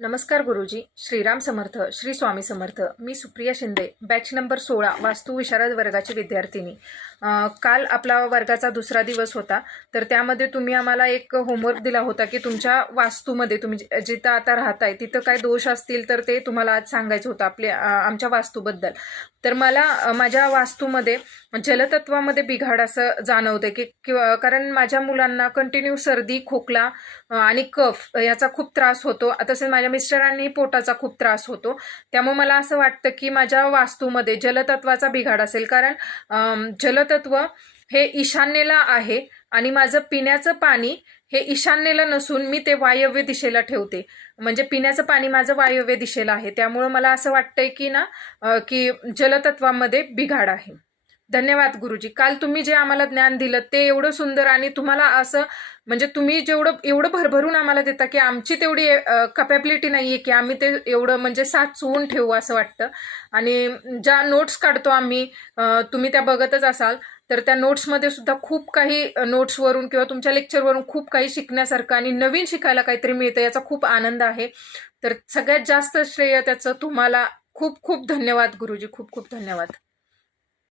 नमस्कार गुरुजी. श्रीराम समर्थ श्री स्वामी समर्थ. मी सुप्रिया शिंदे बॅच नंबर सोळा वास्तू विशारद वर्गाची विद्यार्थिनी. काल आपला वर्गाचा दुसरा दिवस होता तर त्यामध्ये तुम्ही आम्हाला एक होमवर्क दिला होता की तुमच्या वास्तूमध्ये तुम्ही जिथं आता राहताय तिथं काय दोष असतील तर ते तुम्हाला आज सांगायचं होतं आपल्या आमच्या वास्तूबद्दल. तर मला माझ्या वास्तूमध्ये जलतत्वामध्ये बिघाड असं जाणवतं की किंवा कारण माझ्या मुलांना कंटिन्यू सर्दी खोकला आणि कफ याचा खूप त्रास होतो. तसेच माझ्या मिस्टरांनी पोटाचा खूप त्रास होतो. त्यामुळे मला असं वाटतं की माझ्या वास्तूमध्ये जलतत्वाचा बिघाड असेल. कारण जलतत्व हे ईशान्येला आहे आणि माझं पिण्याचं पाणी हे ईशान्येला नसून मी ते वायव्य दिशेला ठेवते. म्हणजे पिण्याचं पाणी माझं वायव्य दिशेला आहे. त्यामुळं मला असं वाटतंय की ना की जलतत्वामध्ये बिघाड आहे. धन्यवाद गुरुजी. काल तुम्ही जे आम्हाला ज्ञान दिलं ते एवढं सुंदर आणि तुम्हाला असं म्हणजे तुम्ही जेवढं एवढं भरभरून आम्हाला देता की आमची तेवढी कपॅबिलिटी नाही आहे की आम्ही ते एवढं म्हणजे साचवून ठेवू असं वाटतं. आणि ज्या नोट्स काढतो आम्ही तुम्ही त्या बघतच असाल तर त्या नोट्समध्ये सुद्धा खूप काही नोट्सवरून किंवा तुमच्या लेक्चरवरून खूप काही शिकण्यासारखं आणि नवीन शिकायला काहीतरी मिळतं याचा खूप आनंद आहे. तर सगळ्यात जास्त श्रेय त्याचं तुम्हाला. खूप खूप धन्यवाद गुरुजी. खूप खूप धन्यवाद.